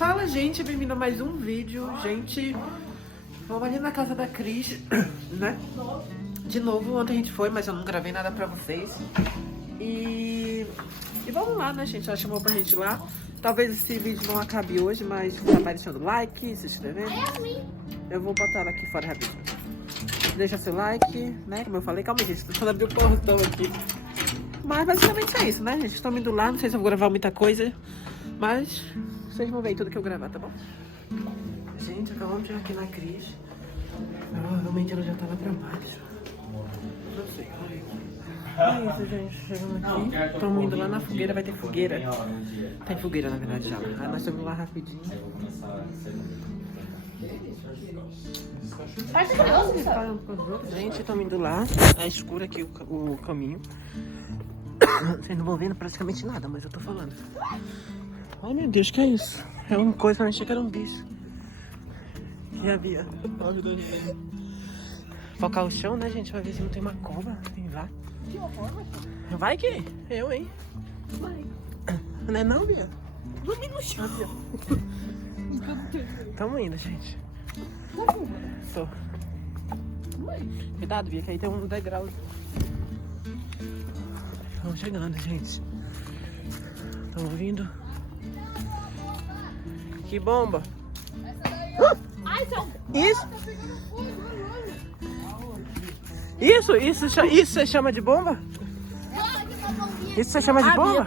Fala, gente, bem-vindo a mais um vídeo. Gente, vamos ali na casa da Cris, né? De novo, ontem a gente foi, mas eu não gravei nada pra vocês. E vamos lá, né, gente? Ela chamou pra gente ir lá. Talvez esse vídeo não acabe hoje, mas tá deixando like, se inscrevendo. Eu vou botar ela aqui fora rapidinho. Deixa seu like, né? Como eu falei, calma aí, gente, tô falando do portão aqui. Mas basicamente é isso, né, gente? Estamos indo lá, não sei se eu vou gravar muita coisa, mas vocês vão ver tudo que eu gravar, tá bom? Gente, acabamos de chegar aqui na Cris. Provavelmente ela já tá lá pra baixo. Não sei, vamos ver. É isso, gente. Chegamos aqui. Estamos indo lá na fogueira, vai ter fogueira. Tem fogueira, na verdade, já. Aí nós estamos lá rapidinho. Gente, estamos indo lá. É escuro aqui o caminho. Vocês não vão vendo praticamente nada, mas eu tô falando. Ai, meu Deus, que é isso? É uma coisa, eu achei que era um bicho. Que havia. Focar o chão, né, gente? Pra ver se não tem uma cobra. Tem lá. Vai que? Eu, hein? Vai. Não é não, Bia? Dormi no chão. Tamo indo, gente. Tô. Cuidado, Bia, que aí tem um degrau. Estamos chegando, gente. Estamos vindo. Que bomba! Isso! Isso você chama de bomba? Isso você chama de bomba?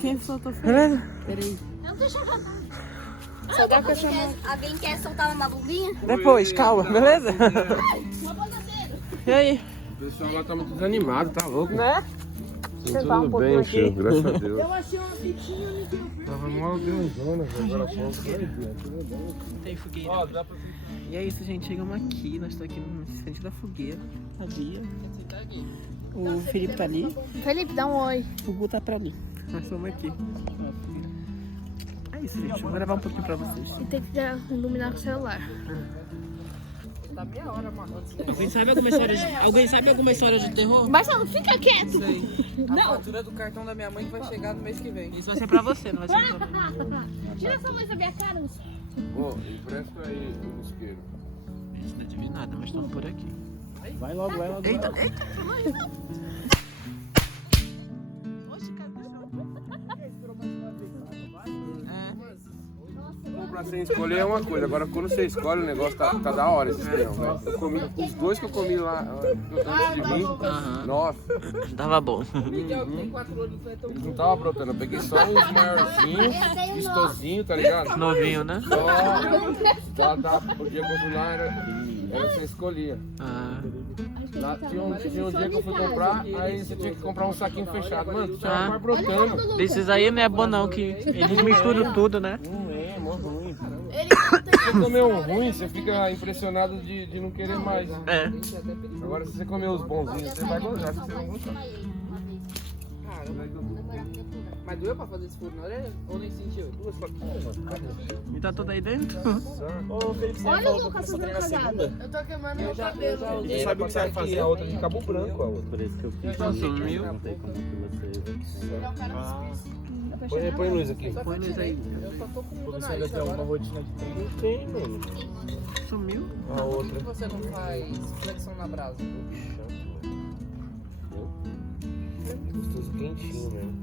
Quem soltou foi? Beleza? Peraí. Eu não tô chamando. Só dá pra chamar. Alguém quer soltar uma bombinha? Depois, calma, beleza? E aí? O pessoal lá tá muito desanimado, tá louco? Né? Sentar um Tudo pouquinho bem, aqui. filho, graças a Deus. Eu achei uma fitinha ali que eu Tava mal granzona, agora pouco. Tem fogueira. Ó, dá pra... E é isso, gente. Chegamos aqui. Nós estamos aqui na frente da fogueira. A Bia. O Felipe tá ali. Felipe, dá um oi. O Gu tá pra ali. Nós estamos aqui. É isso, gente. Vou gravar um pouquinho pra vocês. Tem que iluminar com o celular. Alguém sabe alguma história de terror? Marcelo, fica quieto. A fatura do cartão da minha mãe que vai chegar no mês que vem. Isso vai ser pra você, não vai ser pra mim. Tira essa luz da minha cara. Ô, empresta aí o isqueiro. Isso não é de nada, mas estamos por aqui. Vai logo. Eita! Oxe, cara, Pra você escolher é uma coisa, agora quando você escolhe o negócio tá da hora esse esquerão, velho. Eu comi, os dois que eu comi lá antes de mim, nossa, Tava bom. eles não tava brotando, eu peguei só os maiorzinhos, vistosinhos, tá ligado? Novinho, né? Só o dia que eu fui lá era você escolhia. Ah. Lá tinha um dia que eu fui comprar, aí você tinha que comprar um saquinho fechado. Mano, tinha uma mais brotando. Esses aí não é bom não, que eles misturam tudo, né? Não é, mó ruim. Se você comer um ruim, você fica impressionado de não querer mais. É. Agora se você comer os bonzinhos, você vai gostar, você vai gostar. Mas doeu pra fazer esse furo na orelha? Ou nem sentiu? E tá tudo aí dentro? Ô, Felipe, você Olha falou o que Lucas começou a treinar fazendo segunda? Eu tô queimando meu cabelo. Você sabe o que você vai fazer? A outra de Cabo Branco, a outra. Por isso que eu quis. Sumiu. Não tem como que Põe luz aqui. Põe nós aí. Eu só tô com Vou muito ver se ainda nariz tem alguma agora. rotina de treino. Não tem, mano. Sumiu. A Por outra. que você não faz flexão na brasa? Gostoso quentinho, velho.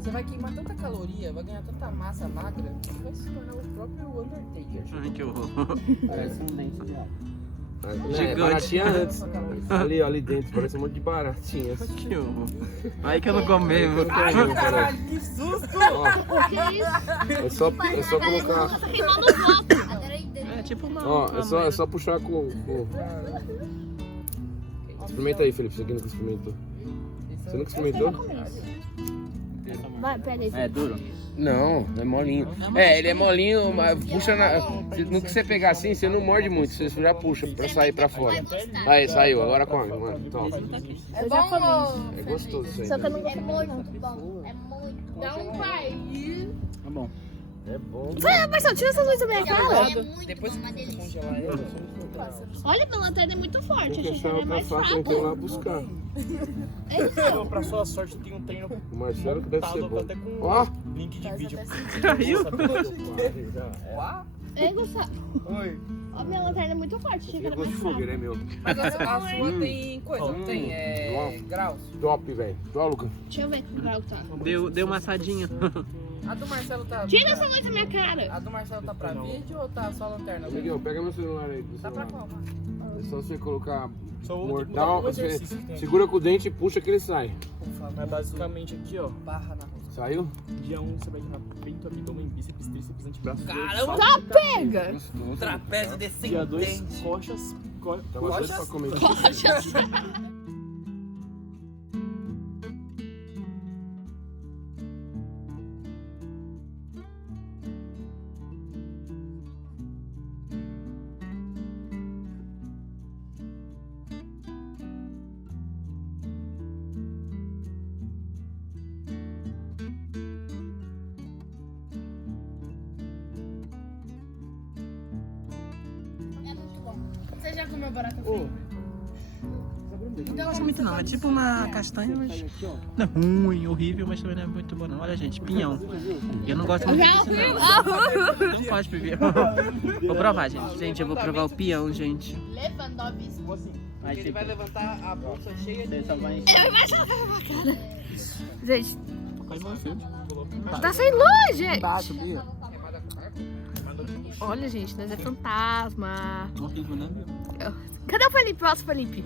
Você vai queimar tanta caloria, vai ganhar tanta massa magra, que vai se tornar o próprio Undertaker. Ai, que horror. parece um dente de água. É, baratinha antes. Ali dentro, parece um monte de baratinhas. Que horror. Aí que eu não comi, viu? Caralho, que susto! É só colocar. Tá queimando os votos. É tipo uma... Ó, é só puxar com. Experimenta aí, Felipe, você aqui nunca experimentou. Você nunca experimentou? Vai, pega aí. É duro? Não, é molinho. É, ele é molinho, mas puxa na. No que você pegar assim, você não morde muito, você já puxa pra sair pra fora. Aí, saiu, agora come, mano. Toma. Eu já comi. É gostoso isso aí. Só que eu não É muito bom. É muito. Dá um pai. Tá bom. É bom. Vai, Marcelo, tira essas luzes da minha cara. É muito Depois bom, uma que você delícia. congelar ele. Olha, minha lanterna é muito forte. Tem que Achei que achar era outra mais faca fraca. então lá buscar. Pra sua sorte, tem um treino O Marcelo que deve ser montado bom. até com Ó, Link de vídeo. Caiu? Ei, Gustavo. Oi. Ó, minha lanterna é muito forte. Tem Chega gosto de fogueira, é meu. Mas a sua tem coisa, não tem? Graus. Top, velho. Ó, Lucas. Deixa eu ver que grau tá. Deu uma assadinha. A do Marcelo tá... Tira essa luz da minha cara. A do Marcelo tá pra vídeo ou tá só lanterna? Miguel, pega meu celular aí. Tá pra qual? É só você colocar Só vou mortal, um você exercício que tem aqui. segura com o dente e puxa que ele sai. Mas basicamente aqui, ó. Barra na rosca. Saiu? Dia 1 você vai treinar peito, abdômen, bíceps, tríceps, antebraço. Caramba! Tá, pega. Gostoso. Trapézio Dia 2, descendente. coxas. Tá gostoso pra comer. É muito bom. Você já comeu barata Ô, frita? Não gosto muito não, é tipo uma castanha, mas não é ruim, horrível, mas também não é muito bom não. Olha gente, pinhão. Eu não gosto muito disso não. Não pode beber. Vou provar, gente. Gente, eu vou provar o pinhão, gente. Lewandowski. Mas Ele vai levantar a bolsa cheia de... você só vai Gente, Faz você. tá sem luz, gente. Baixo, Bia. Olha, gente, nós é fantasma. Não fiz nada. Cadê o Felipe? Nossa, Felipe.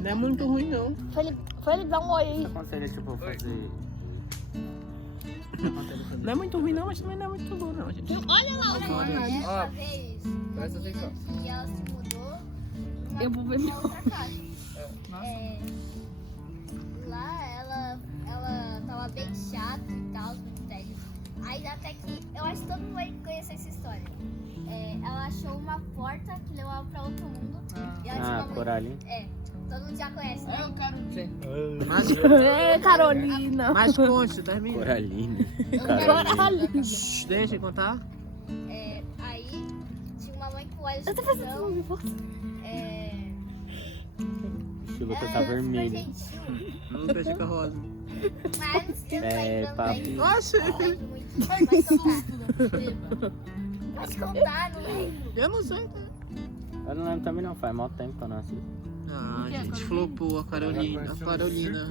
Não é muito ruim não. Felipe, dá um oi aí. Aconselho, tipo, fazer... Não é muito ruim não, mas também não é muito bom não, gente. Olha lá, Ó, Dessa vez presta atenção. que ela se mudou pra Eu vou ver uma outra casa. Lá ela tava bem chata e tal, muito velho. Aí até que, eu acho que todo mundo vai conhecer essa história. Ela achou uma porta que levava pra outro mundo. E ela tinha uma Coraline. todo mundo já conhece, né? Eu quero ver. Mas, Ei, Carolina. mas conte, termina. Coraline. Carolina. Shhh, deixa eu contar. Aí tinha uma mãe com olhos de Eu tô fazendo visão. um força. O Lucas tá Super vermelho. gentil. Não deixa ficar rosa. Mas eu papi. lembro Oxe, muito. Pode contar. Pode contar, não lembro. eu não sei. Eu não lembro também não, faz mó tempo que eu não assisto. Ah, gente, flopou a Carolina. A Carolina.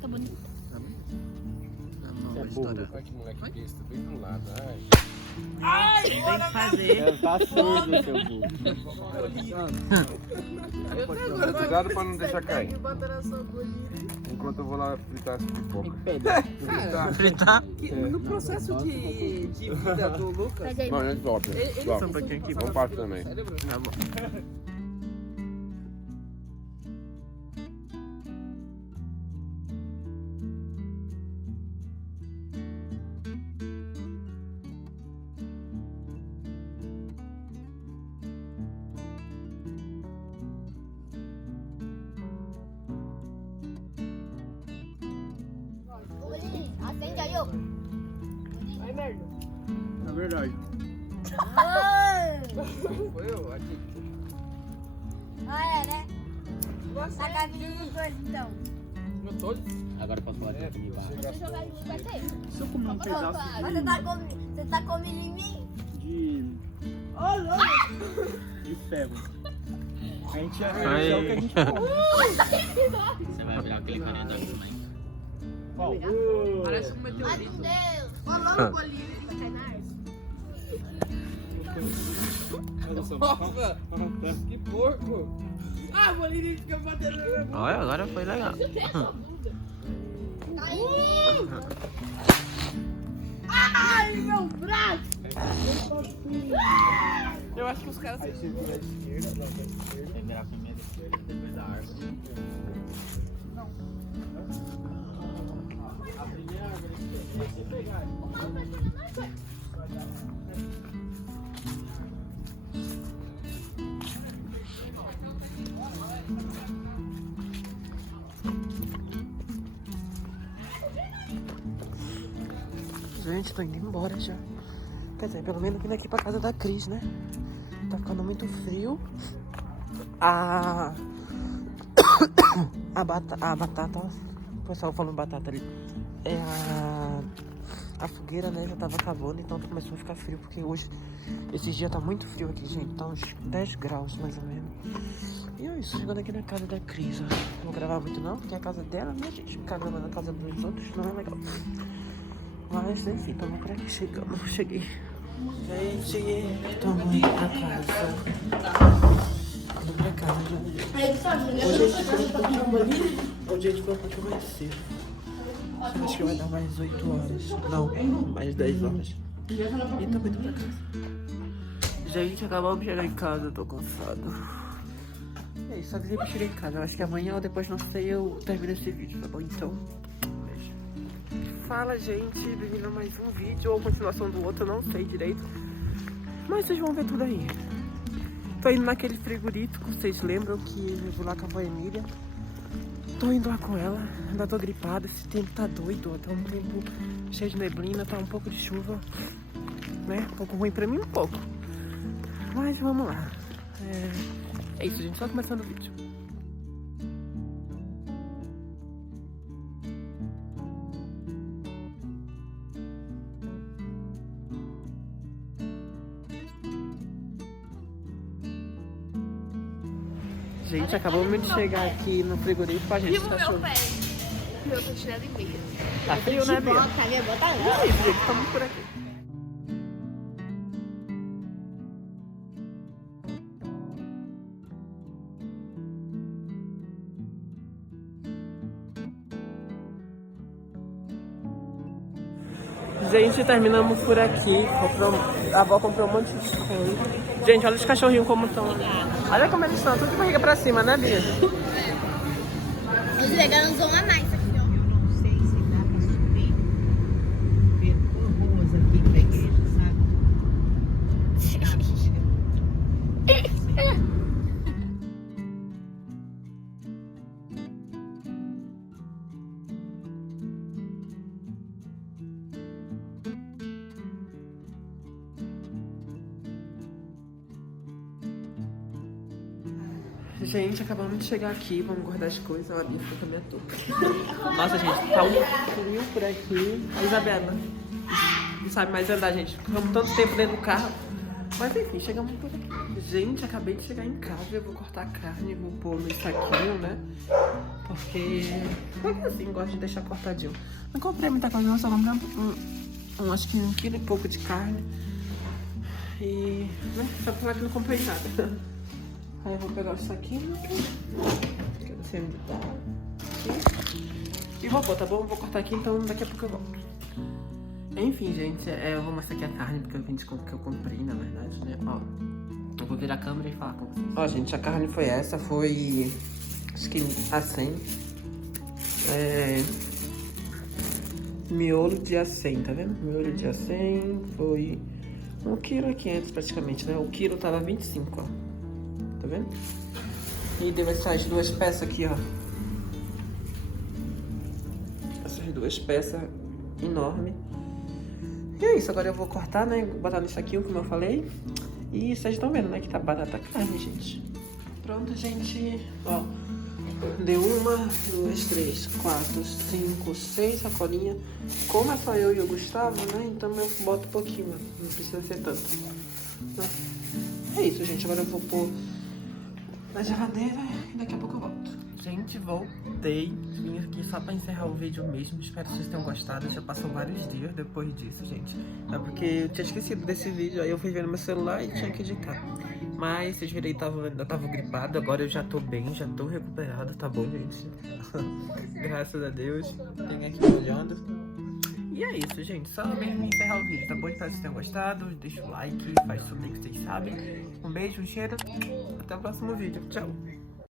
Tá bonito. Na mão, Você é vai burro. estourar. Olha que moleque besta, bem do lado. Tem que fazer. Você tá surdo, seu burro. Cuidado pra não deixar cair. Enquanto eu vou lá fritar essa Tem pipoca. que pegar. Fritar. Fritar. No processo de vida do Lucas... Pega aí. Não, é top. Só um Top. pouquinho aqui. Vamos partir também. Tá bom. Acende aí, ô. É verdade. Foi eu aqui. Ah, né? A cabine dos dois, então. Meu todo. Agora posso falar de mim, Você jogar em mim, vai ter. Se eu comer um pedaço Você tá comendo em mim? De ferro. A gente é Aí. o que a gente come. Você vai virar aquele caneta também. Parece um meteorito. Deus. Olha o bolinho que cai na árvore. Nossa, que porco. Ah, o bolinho fica batendo na minha Olha, agora foi legal. Tá em mim. Ai, meu braço. Eu acho que os caras... Vai virar primeiro esquerda, depois da árvore. A primeira árvore esquerda vai ser pegar. Gente, tô indo embora já. Quer dizer, pelo menos vindo aqui pra casa da Cris, né? Tá ficando muito frio. A batata, o pessoal falando batata ali. a fogueira, né, já tava acabando, então começou a ficar frio, porque hoje, esse dia tá muito frio aqui, gente, tá uns 10 graus, mais ou menos. E é isso, chegando aqui na casa da Cris, ó. Não vou gravar muito não, porque é a casa dela, né, gente? Ficar gravando na casa dos outros não é legal. Mas, enfim, tamo por aqui, cheguei. Gente, tamo indo pra casa. Indo pra casa, já. Hoje a gente vai um pouquinho mais cedo. Acho que vai dar mais 8 horas. Não, mais 10 horas. E tamo indo pra casa. Gente, acabamos de chegar em casa, eu tô cansado. É isso, só dizer que eu cheguei em casa. Eu acho que amanhã ou depois, não sei, eu termino esse vídeo, tá bom? Então, beijo. Fala, gente, bem-vindo a mais um vídeo ou continuação do outro, eu não sei direito. Mas vocês vão ver tudo aí. Tô indo naquele frigorífico, vocês lembram que eu vou lá com a avó Emília. Tô indo lá com ela, ainda tô gripada, esse tempo tá doido, tá um tempo cheio de neblina, tá um pouco de chuva, né? Um pouco ruim pra mim, um pouco. Mas vamos lá. É isso, gente, só começando o vídeo. Gente, acabamos de chegar aqui no frigorífico, a gente tá chovendo. Eu tô tirando em meia. Tá frio, né, Bia? Bota, minha bota É isso, gente, estamos por aqui. Gente, terminamos por aqui. A avó comprou um monte de coisa. Gente, olha os cachorrinhos como estão. Olha como eles estão, tudo de barriga pra cima, né, Bia? Os veganos vão amar isso aqui, ó. Eu não sei se dá pra subir ruas aqui pra igreja, sabe? Gente, acabamos de chegar aqui, vamos guardar as coisas. A Bia ficou com a minha touca. Nossa, gente, tá um frio por aqui. A Isabela não sabe mais andar, gente. Ficamos tanto tempo dentro do carro. Mas enfim, chegamos por aqui. Gente, acabei de chegar em casa. Eu vou cortar a carne, vou pôr no saquinho, né? Porque assim, gosto de deixar cortadinho. Não comprei muita coisa, não, só comprei acho que 1,5 kg de carne. E né, só pra falar que não comprei nada. Aí eu vou pegar o saquinho, que você me dá aqui, e vou pôr, tá bom? Vou cortar aqui, então daqui a pouco eu volto. Enfim, gente, eu vou mostrar aqui a carne, porque eu vim de que eu comprei, na verdade, né? Ó, eu vou virar a câmera e falar com vocês. Ó, gente, a carne foi essa, foi, acho que a 100. Miolo de A100, tá vendo? Miolo de A100 foi 1,5 kg praticamente, né? O quilo tava 25, ó. Tá vendo? E deu essas duas peças aqui, ó. Essas duas peças enormes. E é isso, agora eu vou cortar, né? Botar no saquinho, como eu falei. E vocês estão vendo, né? Que tá batata carne, gente. Pronto, gente. Ó. Deu 1, 2, 3, 4, 5, 6 sacolinhas. Como é só eu e o Gustavo, né? Então eu boto um pouquinho, não precisa ser tanto. É isso, gente. Agora eu vou pôr na geladeira e daqui a pouco eu volto. Gente, voltei. Vim aqui só pra encerrar o vídeo mesmo. Espero que vocês tenham gostado. Já passou vários dias depois disso, gente. É porque eu tinha esquecido desse vídeo. Aí eu fui ver no meu celular e tinha que editar. Mas vocês viram aí, eu tava gripado. Agora eu já tô bem, já tô recuperado. Tá bom, gente? Graças a Deus. Tem aqui olhando. E é isso, gente. Só mesmo encerrar o vídeo, tá bom? Espero que vocês tenham gostado. Deixa o like, faz tudo aí que vocês sabem. Um beijo, um cheiro. Até o próximo vídeo. Tchau.